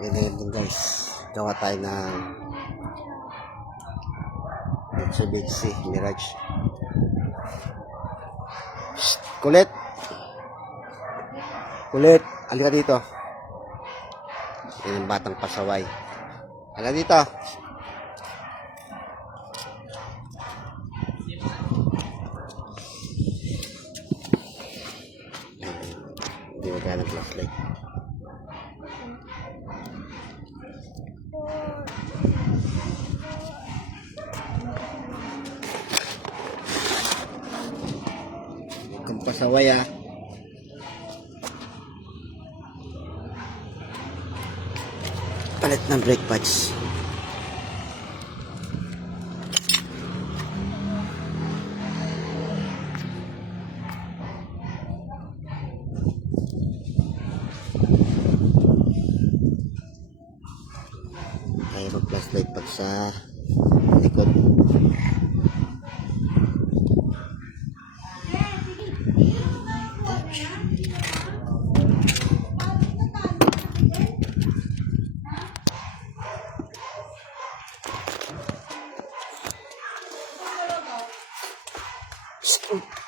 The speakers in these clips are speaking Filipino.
Ganyan din guys. Gawa tayo ng Mitsubishi Mirage. Shhh, kulit! Kulit! Halika dito. Yan ang batang pasaway. Halika dito. Hindi magkano flashlight. Kang pasaway ah. Palit ng brake pads. Mayroong flashlight pag sa likod.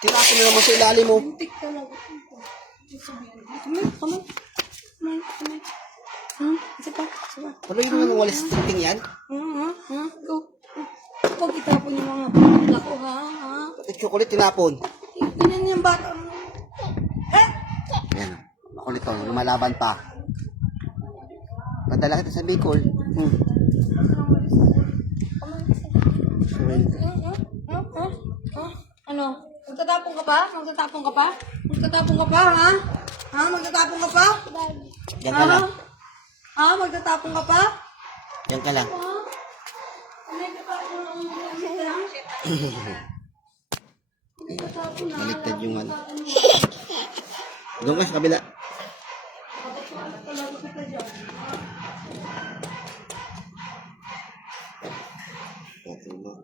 Tinapon na naman sa ilalim mo. Muntik talaga. Kamay. Isa pa. Ano yun naman walis tingting yan? Go. Huwag itapon yung mga lako, ha? Pati chocolate tinapon. Ganyan yung bata. Yan. Makulit to. Lumalaban pa. Padala kita sa Bicol. Ano? Magtatapong ka pa? Magtatapong ka pa? Magtatapong ka pa, ha? Ha? Magtatapong ka pa? Diyan ka lang. Ha? Magtatapong ka pa? Diyan ka lang. Baliktad yung ano. Doon ka sa kabila.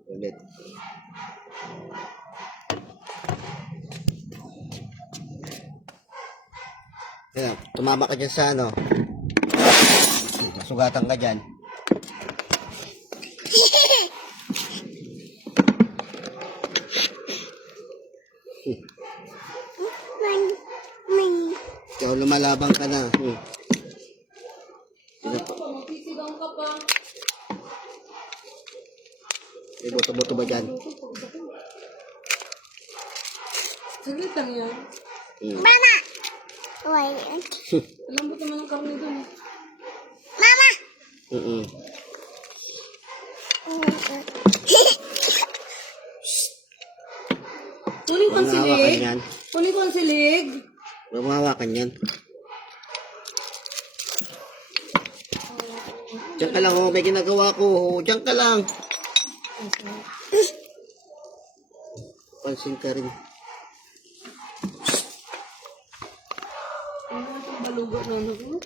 Ulit. Yan, tumama ka dyan sa ano. Sugatan ka dyan. Ikaw lumalabang ka na. Magpisigang ka pa. May boto-boto ba dyan? Saglit lang yan. Mama! Why? Lambot naman ang karne doon. Mama! Kunin ko ang Mahawakan silig. yan. Kunin ko ang silig. Mahawakan yan. Diyan ka lang, oh. May ginagawa ko. Oh. Diyan ka lang. Pansin ka rin. Ano itong balugo na ano ko?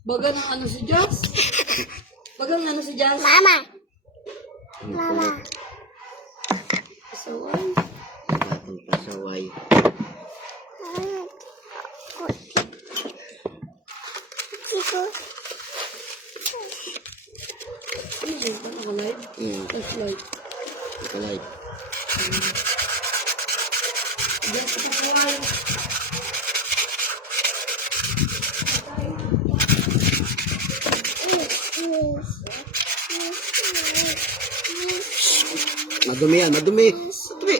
Baga ng ano si Jazz? Baga ng ano si Jazz? Mama! Mama! Pasaway. Batang pasaway. Chico. Ano yun? Ano ka live? Flashlight. Nakalive. Jazz, pasaway. Madumi yan, madumi. Madumi.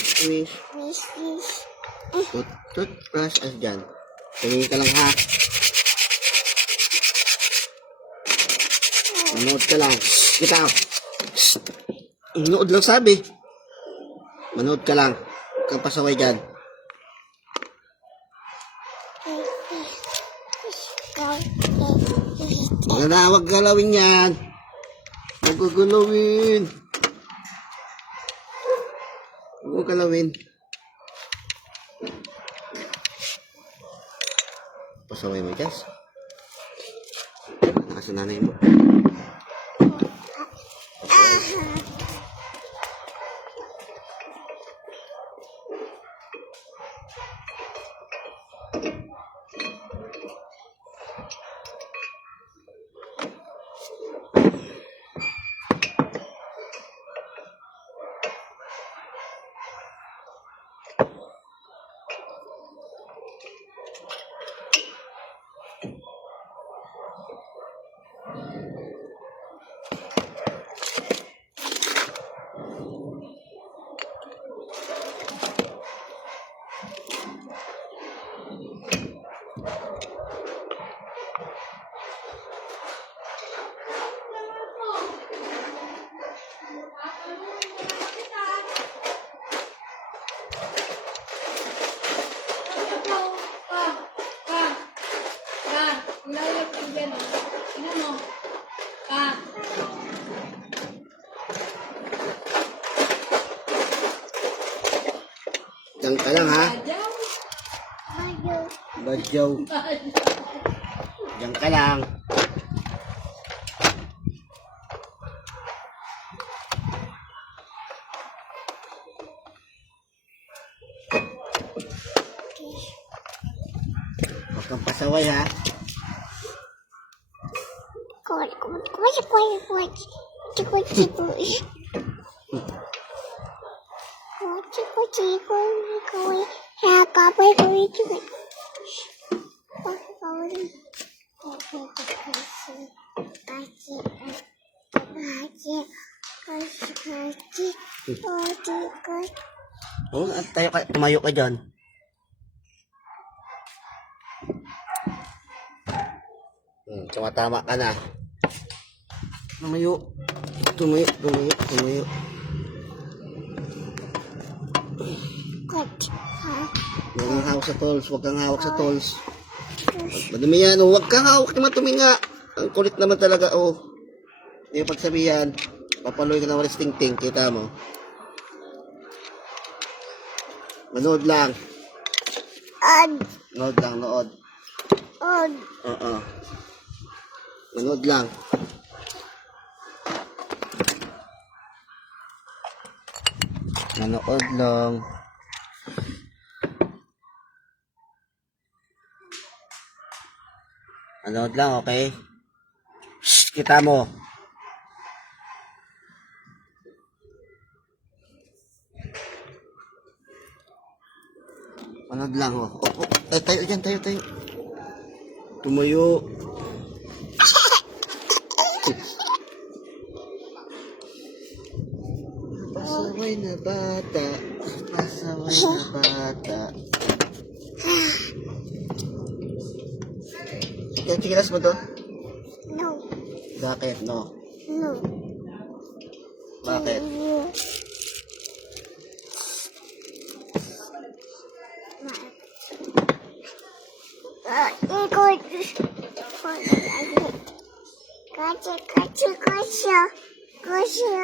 Wish. Toothbrush as dyan. Tingin ka lang ha. Manood ka lang. Kita. Manood lang sabi. Manood ka lang. Huwag kang pasaway dyan. Wala na, huwag galawin yan. Huwag gagalawin. Huwag galawin. Pasaway mo, Jess. Nakasananay mo. Diyan ka lang ha. Ayaw. Badyaw. Diyan ka lang. Huwag kang pasaway ha. Oh, tumayo ka dyan. Tumatama ka na. Tumayo. Tumayo. Huwag kang hawak sa tools. Huwag kang hawak sa tools. Madumi yan. Oh. Huwag kang hawak naman tuminga. Ang kulit naman talaga. Oh. Hindi pagsabihan. Papaloy ka ng walis ting-ting. Kita mo. Manood lang. Nood lang. Nood. Oo. Manood lang. Manood lang. Manood lang, okay? Shh, kita mo. Manood lang, oh. Tayo dyan, tayo. Tumayo. Pasaway na bata. Chikilas mo to? No. Bakit, no? No. Bakit?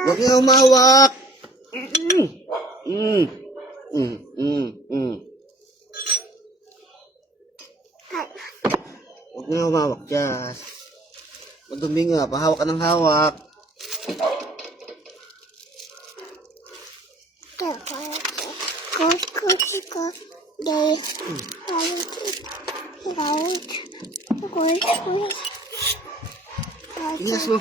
Huwag nga umawak! Huwag nga umawak, Jazz. Madumi nga, pahawak ka ng hawak. Chikilas mo.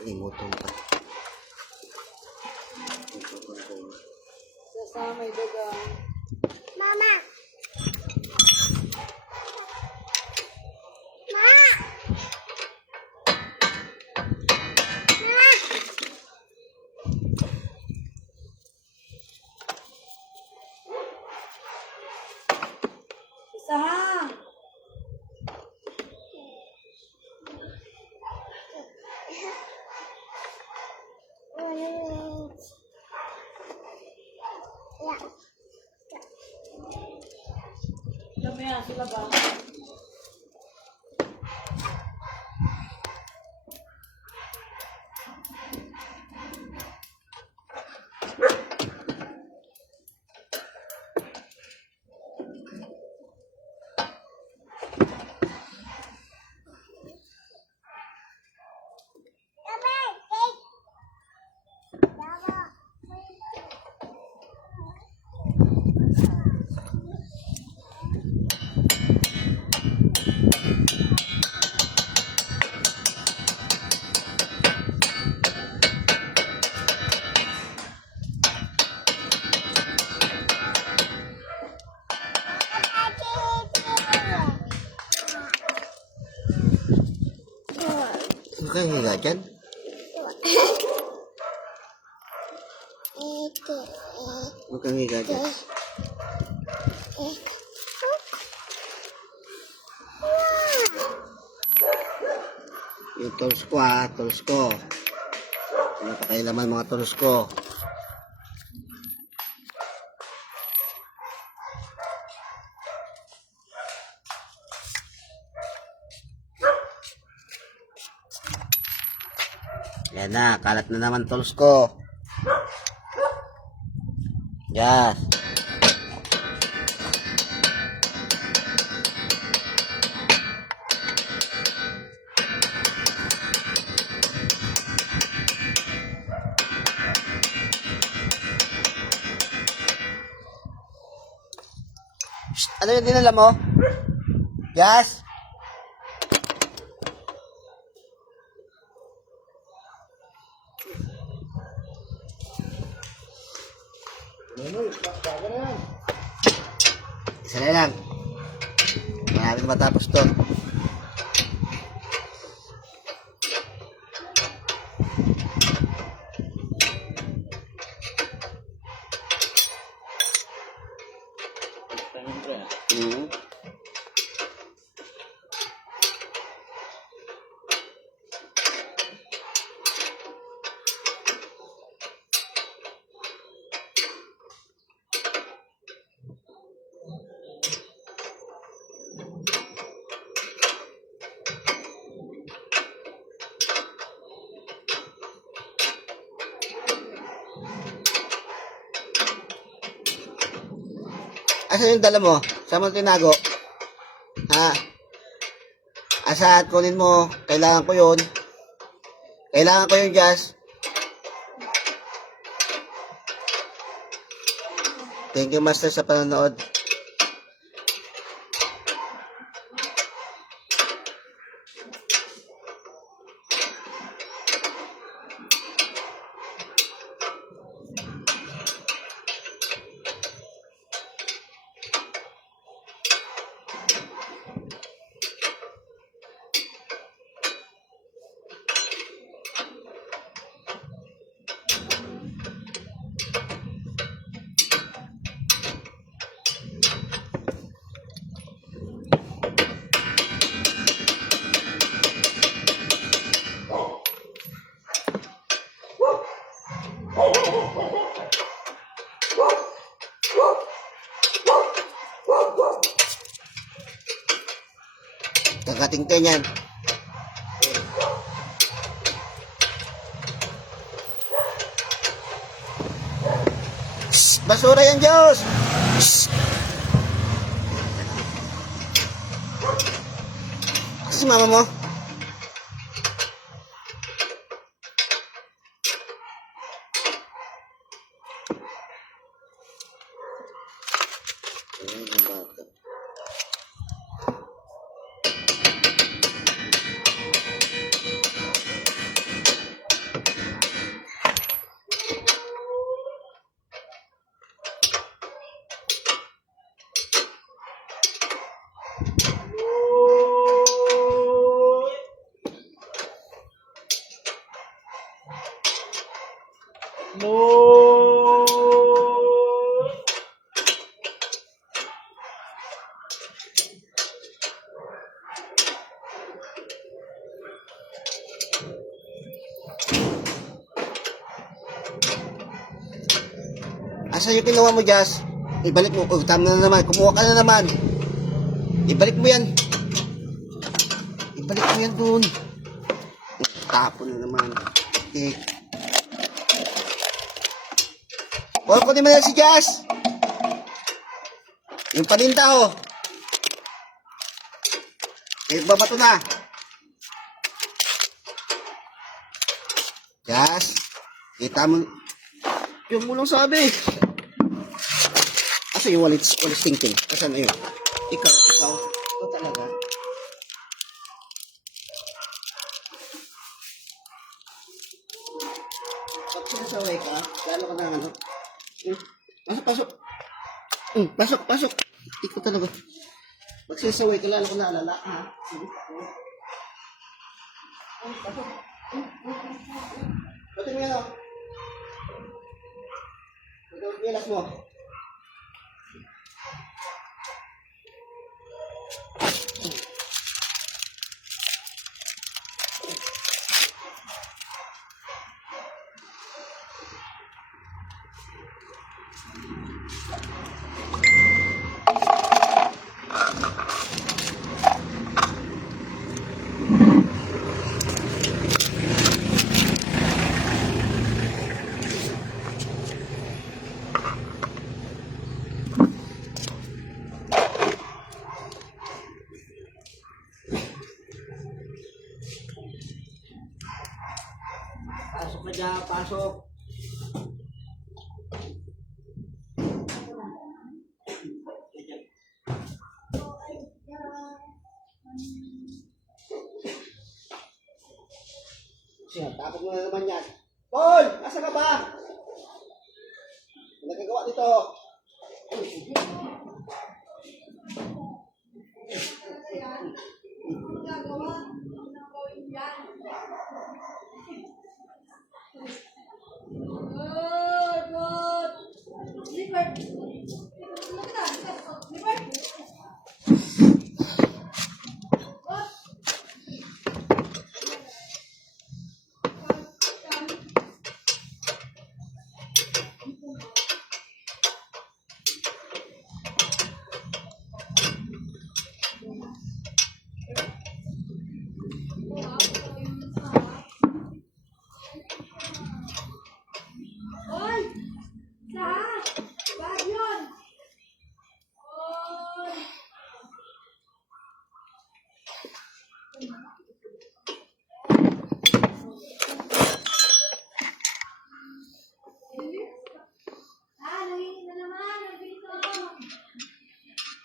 Kalimutan ka. Sasamay daga. Mama. Isa ha. Dami yan sila ba? kang higa dyan. Huwag kang higa dyan. Yung tools ko tools ko. Ano pa kayo laman mga tools ko? Yan na, kalat na naman tools ko. Yes. Shh, ano yung dinala mo? Yes? Isa na lang. Marami na matapos to. Asan yung dala mo? Saan mo tinago? Ha? Asan? Kunin mo. Kailangan ko yun. Kailangan ko yung Jazz. Thank you, Master, sa panonood. Kakatingtin yan. Shhh! Basura yan, Diyos! Shhh! Si mama mo? Asa yung kinuha mo, Jazz? Ibalik mo. Oh, tama na naman. Kumuha ka na naman. Ibalik mo yan. Ibalik mo yan dun. Tapon na naman. Okay. Huwag ko naman si Jazz. Yung paninda, oh. Babato na. Jazz. Kita mo. Yung mo lang sabi. Asa yung walis thinking? Asan na yun? Ikaw talaga. Pag sinasaway ka, lalo ka na ano? Pasok. Ikaw talaga. Pag sinasaway ka, lalo ka na alala. Ha? Pasok. Pati mo yan o. Ilas mo. Pasok ka dyan, pasok. Siya, tapos mo na naman yan. Paul! Asa ka ba? Ano nagagawa dito?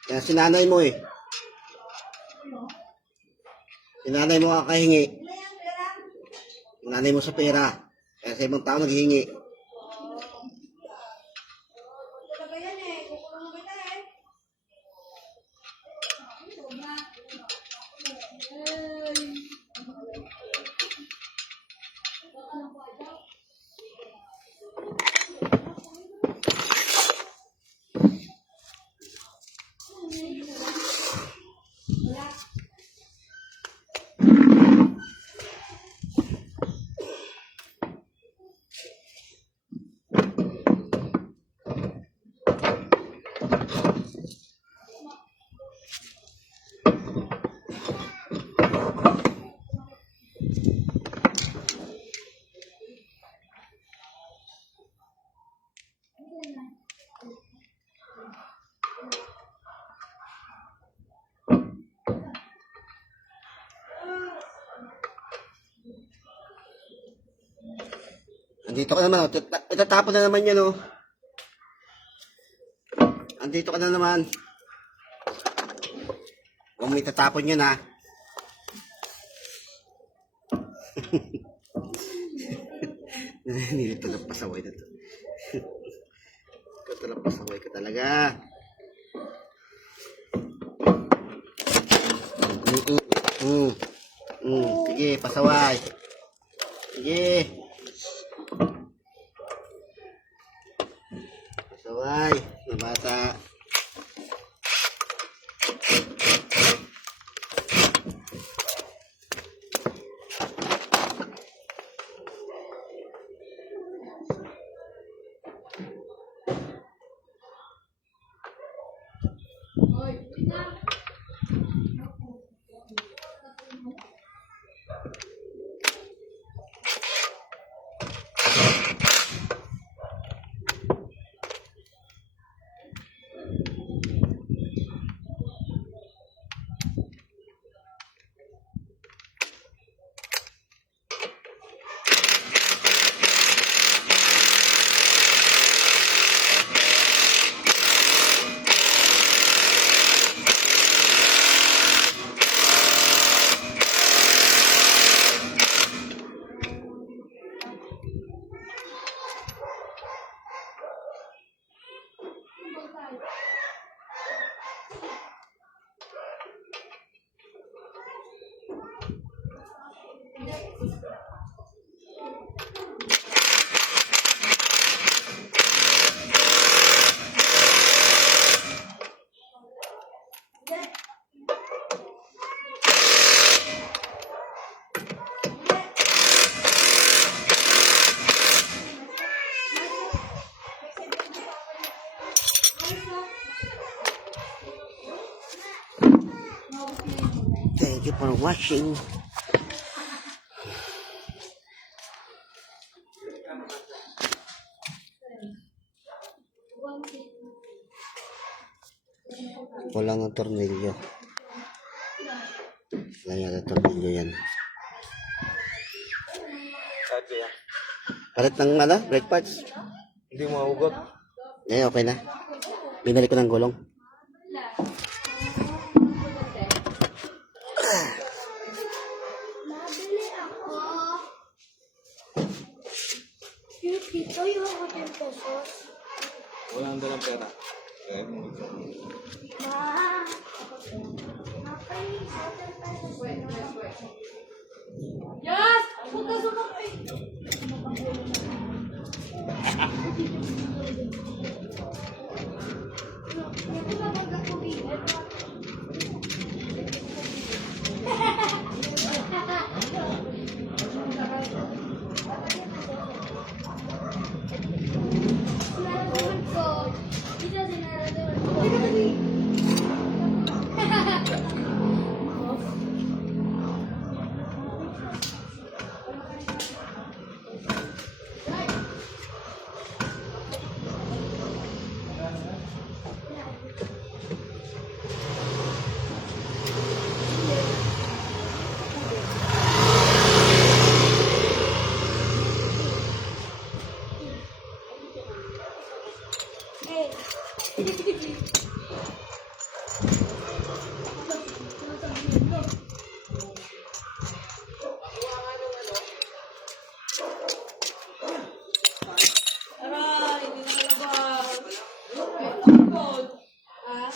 Yan, sinanay mo eh. Sinanay mo kakahingi. Sinanay mo sa pera. Kaya sa ibang tao naghihingi. Andito ka naman, oh. Itatapon na naman yan, oh. Andito ka na naman. Huwag mo itatapon yun, ha. Nilito na pasaway na to. Ito na pasaway ka talaga. Sige, pasaway. Sige. Pasaway, na bata. Thank you for watching. Kulang ng tornilyo. Ganyan ang tornilyo yan. Palit ng ano, brake parts. Hindi mo mahugot. Eh, okay na. Binalik ko ng gulong. Nabili ako. Dito yung ako 10 pesos. Wala nang dalang pera. Ma. Napay sa 10 pesos. Yes! Huwag ka sumakay. Ito na magkakubig. Sinaraduhan ko. Dito sinaraduhan ko. Hey. Aray, hindi na kalabas. Wait, phone. Ah?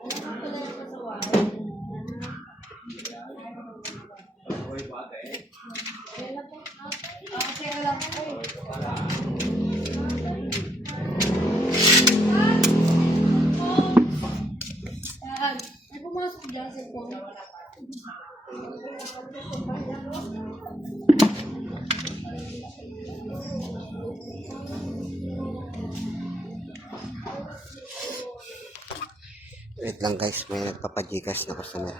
Ano ka pala yung kasawahan? Okay lang. Ay. Yan. May pumasok dyan sa phone. Wait lang guys, may nagpapajikas na customer.